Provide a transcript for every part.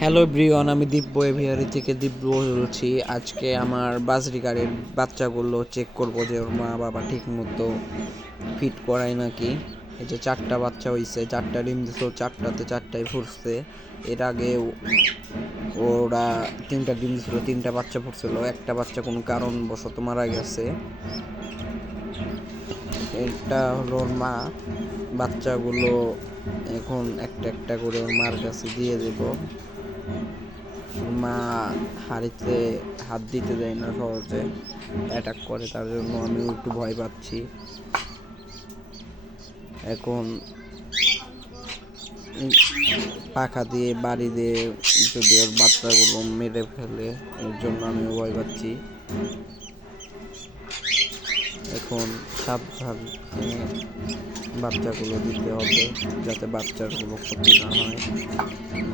Hello everyone, আমি দিব্য aviary থেকে দিব্য বলছি। আজকে আমার বাজরিকারের বাচ্চাগুলো চেক করব যে ওর মা বাবা ঠিক মতো ফিট করায় নাকি। এই যে 4টা বাচ্চা হয়েছে, 4টা ডিম দিছে, 4টাতে 4টাই ফুটছে। এর আগে ওরা 3টা ডিম দিছিল, 3টা বাচ্চা ফুটছিল, একটা বাচ্চা কোনো কারণবশত মারা গেছে। এটা হলো ওর মা। বাচ্চাগুলো এখন একটা একটা করে ওর মার কাছে দিয়ে দেব। মা হাড়িতে হাত দিতে দেয় না, সহজে অ্যাটাক করে, তার জন্য আমি একটু ভয় পাচ্ছি। এখন পাখা দিয়ে বাড়ি দিয়ে যদি ওর বাচ্চাগুলো মেরে ফেলে, এর জন্য আমি ভয় পাচ্ছি। এখন সাবধানে বাচ্চাগুলো দিতে হবে যাতে বাচ্চাগুলো ক্ষতি না হয়।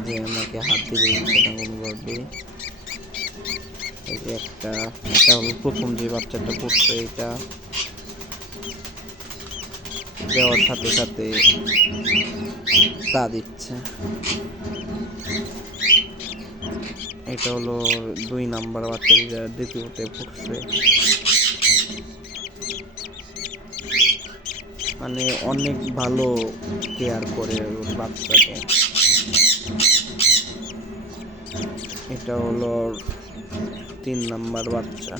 যে আমাকে হাত দিতে দিচ্ছে না কোনোভাবে। এই যে এটা হলো প্রথম যে বাচ্চাটা পড়ছে, এটা দেওয়ার সাথে সাথে তা দিচ্ছে। এটা হলো 2 নাম্বার বাচ্চা, যা দ্বিতীয়তে পড়ছে। মানে অনেক ভালো কেয়ার করে ওর বাচ্চাকে। এটা হলো 3 নাম্বার বাচ্চা।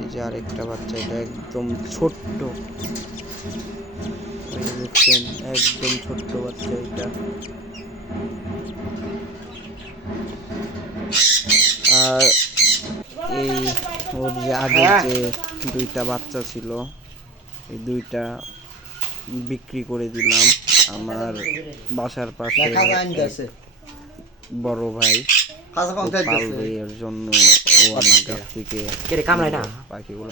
এই যে আরেকটা বাচ্চা, এটা একদম ছোট্ট, দেখছেন, একদম ছোট্ট বাচ্চা এটা। আর এই ওর যে আগের যে 2টা বাচ্চা ছিল, এই 2টা বিক্রি করে দিলাম। আমার বাসার পাশে বড় ভাই পালবে, এর জন্য ও আমার কাছ থেকে পাখিগুলো।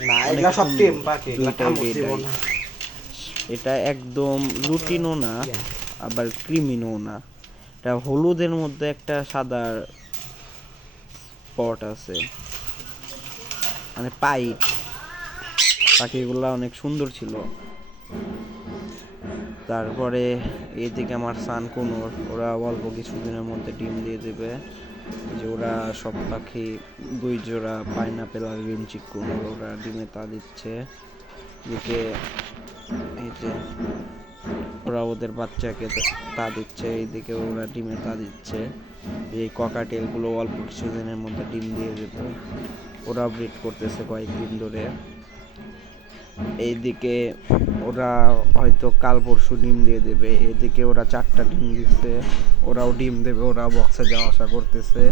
এটা একদম লুটিনও না, আবার ক্রিমিনও না। এটা হলুদের মধ্যে একটা সাদা স্পট আছে, মানে পাইট। পাখিগুলো অনেক সুন্দর ছিল। তারপরে এদিকে আমার সান কুনোর, ওরা অল্প কিছুদিনের মধ্যে ডিম দিয়ে দেবে। যে ওরা সব পাখি 2 জোড়া পাইনাপেল আর গ্রিন চিকুন, ওরা ডিমে তা দিচ্ছে। এদিকে এই যে ওরা ওদের বাচ্চাকে তা দিচ্ছে, এইদিকে ওরা ডিমে তা দিচ্ছে। এই ককাটেলগুলো অল্প কিছুদিনের মধ্যে ডিম দিয়ে দেবে। ওরা ব্রিড করতেছে কয়েকদিন ধরে। এইদিকে ওরা হয়তো কাল পরশু ডিম দিয়ে দেবে। এদিকে ওরা 4টা ডিম দিচ্ছে, ওরাও ডিম দেবে, ওরা বক্সে যাওয়া আসা করতেছে।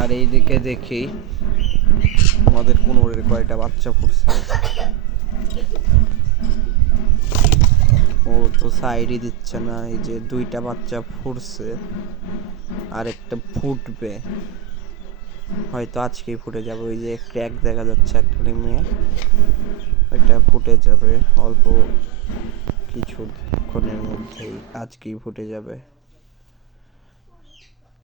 আর এইদিকে দেখি আমাদের কুনোরের কয়টা বাচ্চা ফুটছে। ও তো সাইডই দিচ্ছে না। এই যে 2টা বাচ্চা ফুটছে, আর একটা ফুটবে, হয়তো আজকেই ফুটে যাবে। ওই যে ক্র্যাক দেখা যাচ্ছে একটা ডিমে, ওইটা ফুটে যাবে অল্প কিছুক্ষণের মধ্যেই, আজকেই ফুটে যাবে।